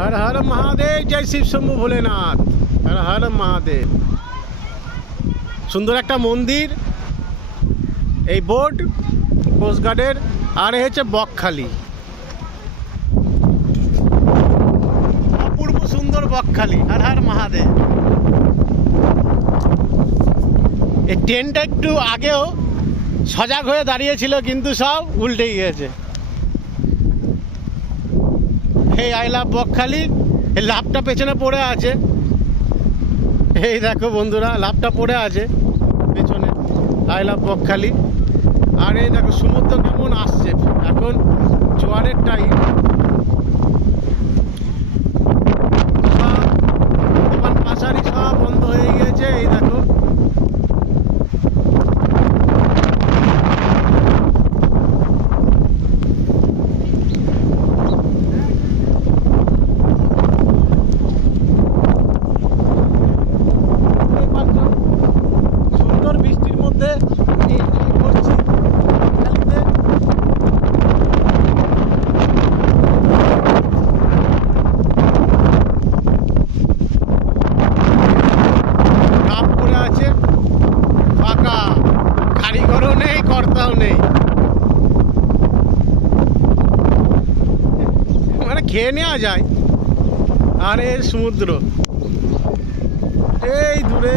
হর হর মহাদেব, জয় শিব শম্ভু ভোলেনাথ। হর হর মহাদেব। সুন্দর একটা মন্দির, এই বোর্ড কোস্টগার্ডের আর হচ্ছে বকখালি। অপূর্ব সুন্দর বকখালি, হর হর মহাদেব। এই ট্রেনটা একটু আগেও সজাগ হয়ে দাঁড়িয়েছিল, কিন্তু সব উল্টে গিয়েছে। এই আই লাভ বকখালি এই লাভটা পেছনে পড়ে আছে। এই দেখো বন্ধুরা, লাভটা পড়ে আছে পেছনে, আই লাভ বকখালি। আর এই দেখো, সমুদ্র কেমন আসছে। এখন জোয়ারের টাইম সব দোকান পাশারি সব বন্ধ হয়ে গিয়েছে এই দেখো দেখতেই পাচ্ছ, সুন্দর বৃষ্টির মধ্যে এই যে করছি খালিতে কাপ পড়ে আছে ফাঁকা কারিগরও নেই কর্তাও নেই। মানে খেয়ে নেওয়া যায়। আর এই সমুদ্র। এই দূরে